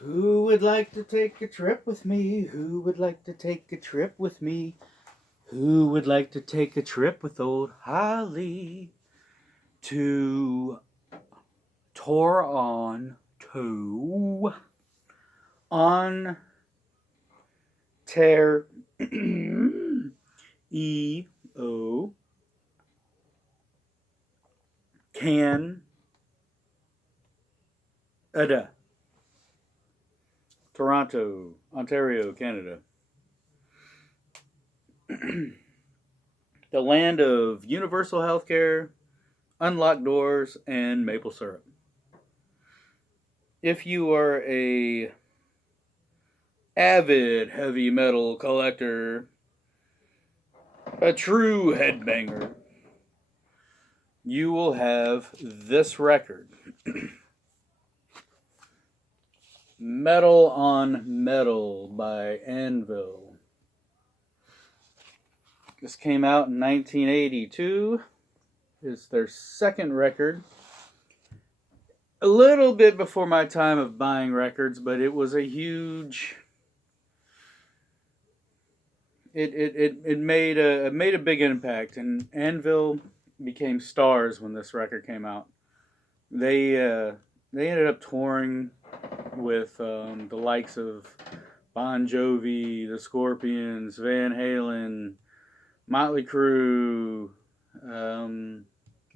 Who would like to take a trip with me? Who would like to take a trip with me? Who would like to take a trip with old Holly to on Tear E O Can Ada Toronto, Ontario, Canada. The land of universal healthcare, unlocked doors, and maple syrup. If you are a avid heavy metal collector, a true headbanger, you will have this record. Metal on Metal by Anvil. This came out in 1982. It's their second record. A little bit before my time of buying records, but it was a huge. It made a big impact, and Anvil became stars when this record came out. They ended up touring with the likes of Bon Jovi, the Scorpions, Van Halen, Motley Crue,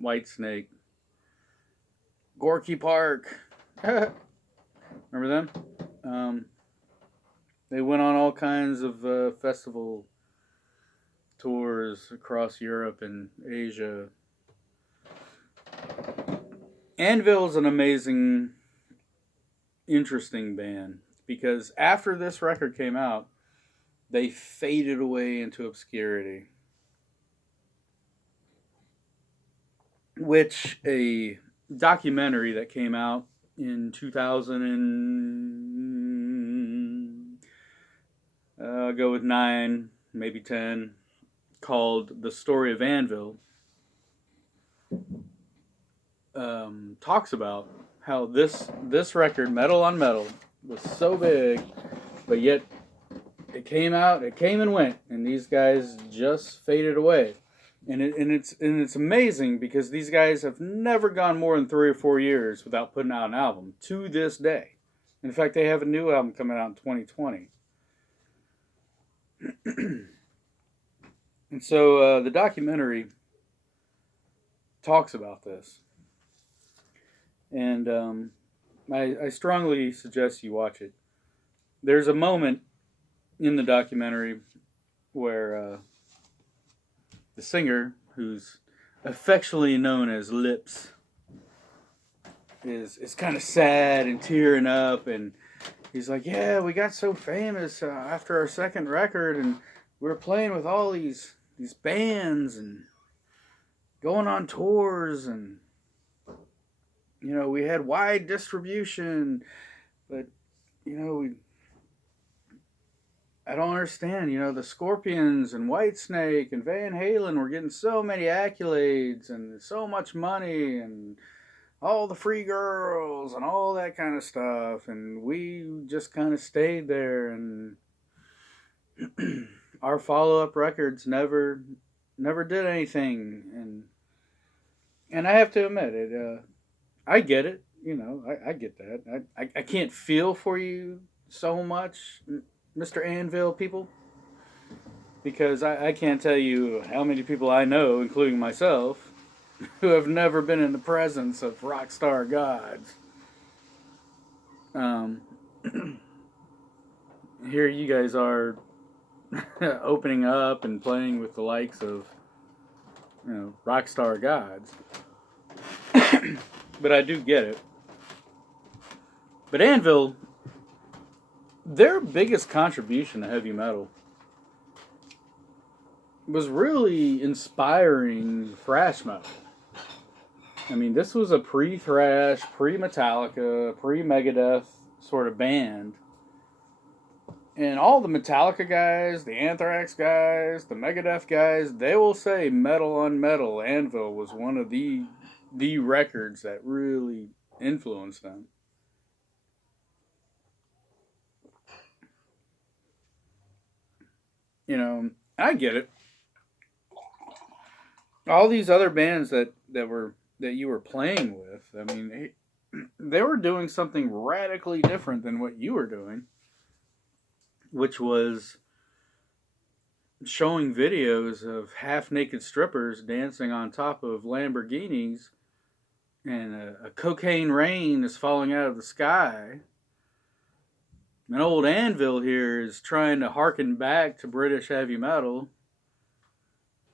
Whitesnake, Gorky Park. Remember them? They went on all kinds of festival tours across Europe and Asia. Anvil's an amazing, interesting band because after this record came out, they faded away into obscurity. Which a documentary that came out in 2000 and I'll go with 9, maybe 10, called "The Story of Anvil," talks about how this record, Metal on Metal, was so big, but yet it came and went, and these guys just faded away. And it's amazing because these guys have never gone more than 3 or 4 years without putting out an album to this day. In fact, they have a new album coming out in 2020. And so the documentary talks about this, and I strongly suggest you watch it. There's a moment in the documentary where the singer, who's affectionately known as Lips, is kind of sad and tearing up, and he's like, "Yeah, we got so famous after our second record, and we were playing with all these bands and going on tours, and we had wide distribution, but I don't understand. The Scorpions and Whitesnake and Van Halen were getting so many accolades and so much money and all the free girls and all that kind of stuff, and we just kind of stayed there, and our follow-up records never did anything." And I have to admit it. I get it. I get that. I can't feel for you so much, Mr. Anvil people, because I can't tell you how many people I know, including myself, who have never been in the presence of rock star gods. Here you guys are opening up and playing with the likes of rock star gods. But I do get it. But Anvil, their biggest contribution to heavy metal was really inspiring thrash metal. I mean, this was a pre-thrash, pre-Metallica, pre-Megadeth sort of band. And all the Metallica guys, the Anthrax guys, the Megadeth guys, they will say Metal on Metal, Anvil was one of the records that really influenced them. You know, I get it. All these other bands that you were playing with, I mean, they were doing something radically different than what you were doing, which was showing videos of half naked strippers dancing on top of Lamborghinis, and a cocaine rain is falling out of the sky. An old Anvil here is trying to harken back to British heavy metal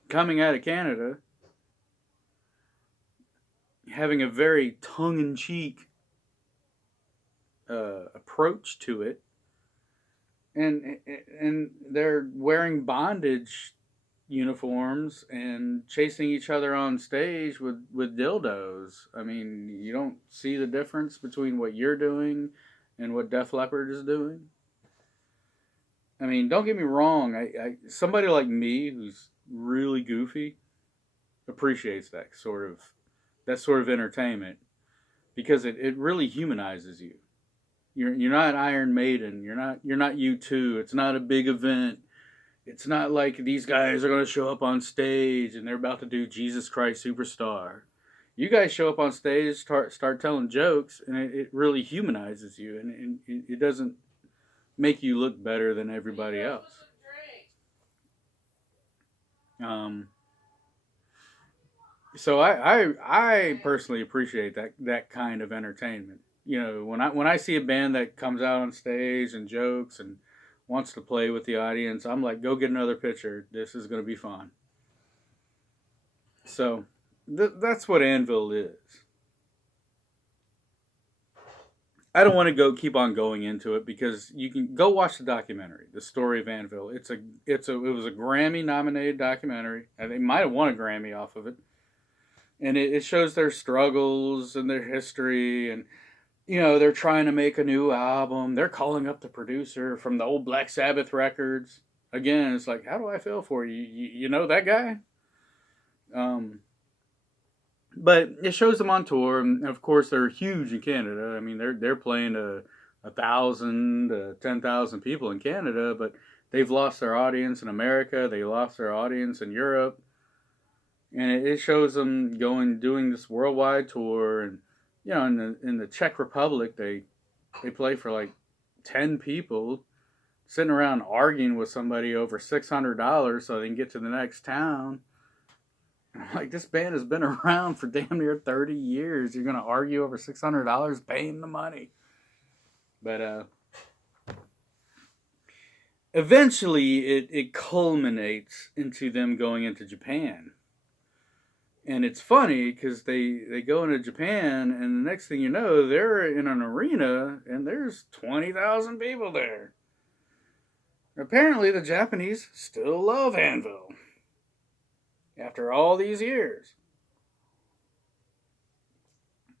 coming out of Canada, having a very tongue in cheek approach to it. And they're wearing bondage uniforms and chasing each other on stage with dildos. I mean, you don't see the difference between what you're doing and what Def Leppard is doing. I mean, don't get me wrong. Somebody like me who's really goofy appreciates that sort of entertainment because it really humanizes you. You're not Iron Maiden. You're not U2. It's not a big event. It's not like these guys are going to show up on stage and they're about to do Jesus Christ Superstar. You guys show up on stage, start telling jokes, and it really humanizes you, and it doesn't make you look better than everybody else. Um, so I personally appreciate that kind of entertainment. You know, when I see a band that comes out on stage and jokes and wants to play with the audience, I'm like, go get another pitcher. This is going to be fun. So that's what Anvil is. I don't want to go keep on going into it because you can go watch the documentary, The Story of Anvil. It was a Grammy nominated documentary. And they might have won a Grammy off of it. And it shows their struggles and their history, and they're trying to make a new album. They're calling up the producer from the old Black Sabbath records. Again, it's like, how do I feel for you? You know that guy? But it shows them on tour, and of course they're huge in Canada. I mean, they're playing to 1,000 to 10,000 people in Canada, but they've lost their audience in America. They lost their audience in Europe, and it shows them doing this worldwide tour. And in the Czech Republic, they play for like 10 people, sitting around arguing with somebody over $600 so they can get to the next town. Like, this band has been around for damn near 30 years. You're going to argue over $600 paying the money. But eventually it culminates into them going into Japan. And it's funny because they go into Japan, and the next thing you know, they're in an arena and there's 20,000 people there. Apparently the Japanese still love Anvil after all these years.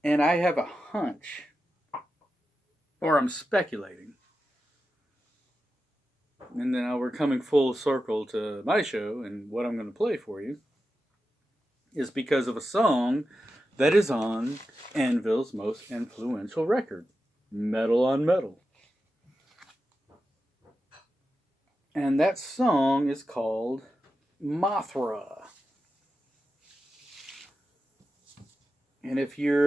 And I have a hunch, or I'm speculating, and then we're coming full circle to my show, and what I'm going to play for you is because of a song that is on Anvil's most influential record, Metal on Metal. And that song is called Mothra. And if you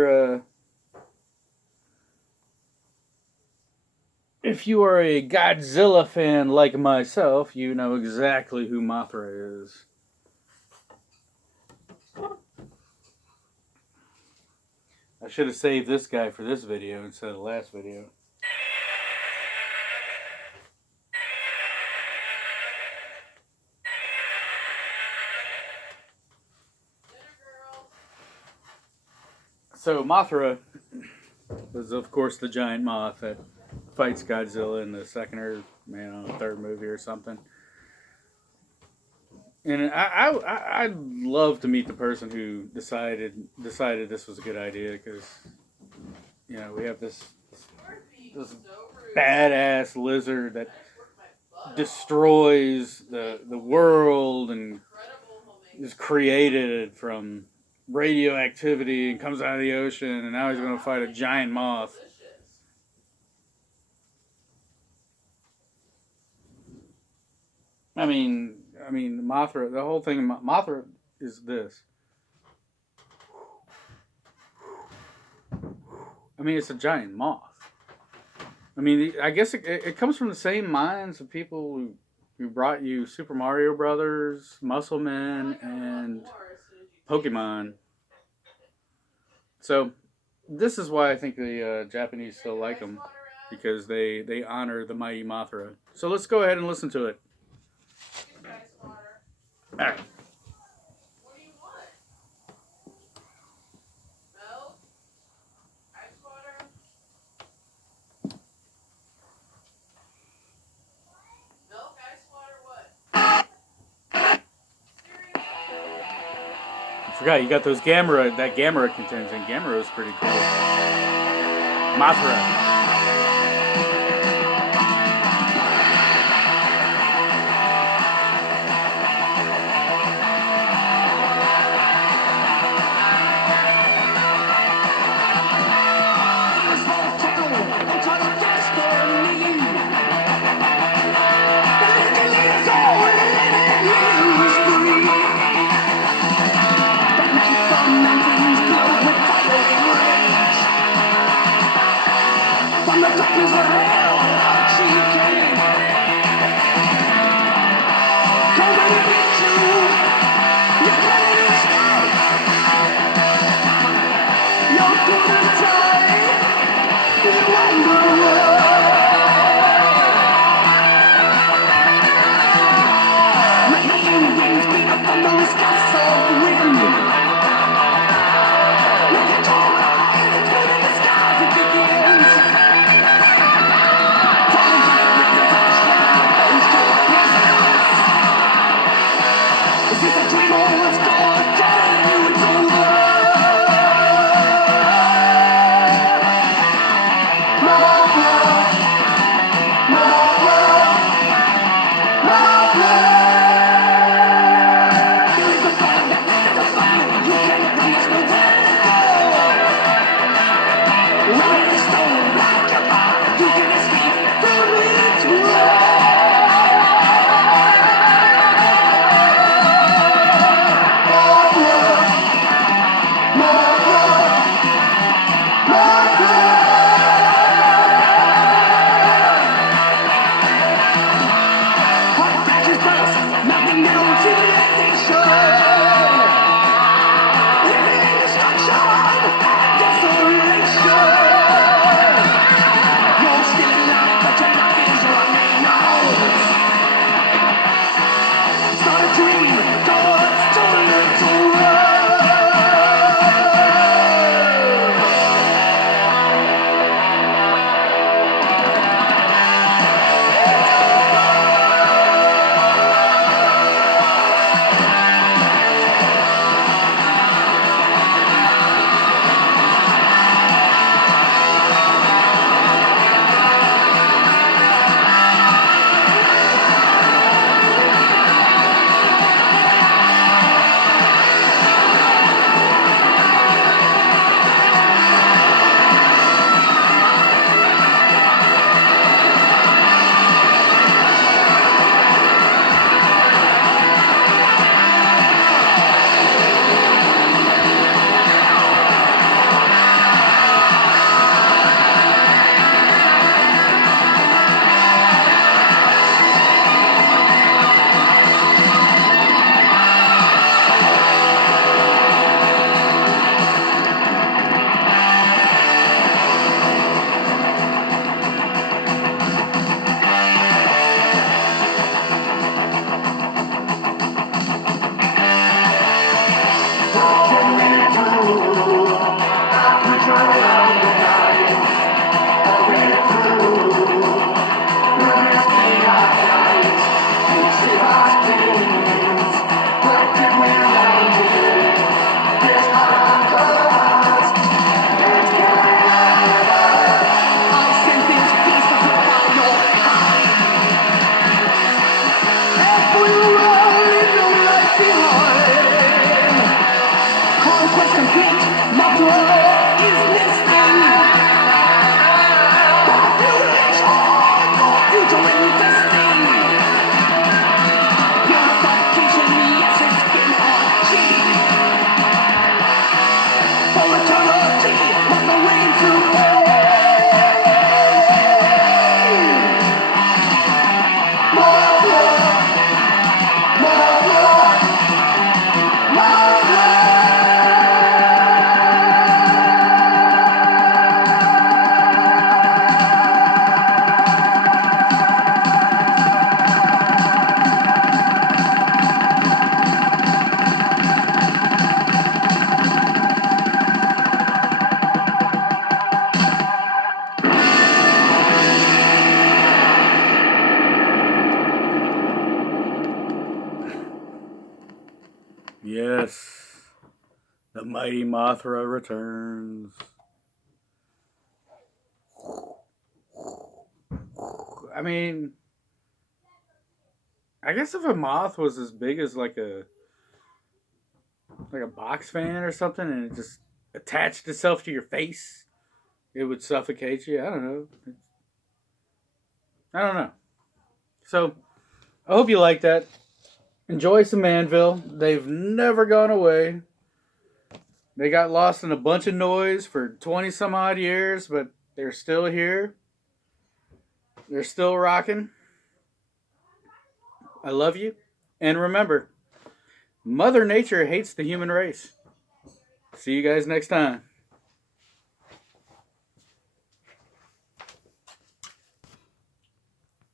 are a Godzilla fan like myself, you know exactly who Mothra is. I should have saved this guy for this video instead of the last video. So Mothra was, of course, the giant moth that fights Godzilla in the second or third movie or something. And I'd love to meet the person who decided this was a good idea, because we have this badass lizard that destroys the world and is created from radioactivity and comes out of the ocean, and now he's going to fight a giant moth. Mothra. The whole thing, Mothra is this. It's a giant moth. I guess it comes from the same minds of people who brought you Super Mario Brothers, Muscle Men, and Pokemon. So this is why I think the Japanese still like them, because they honor the mighty Mothra. So let's go ahead and listen to it. All right. I forgot you got those Gamera. That Gamera contingent. Gamera is pretty cool. Mothra. Yes. The mighty Mothra returns. I mean, I guess if a moth was as big as like a box fan or something and it just attached itself to your face, it would suffocate you. I don't know. I don't know. So I hope you like that. Enjoy some Anvil. They've never gone away. They got lost in a bunch of noise for 20 some odd years, but they're still here. They're still rocking. I love you. And remember, Mother Nature hates the human race. See you guys next time.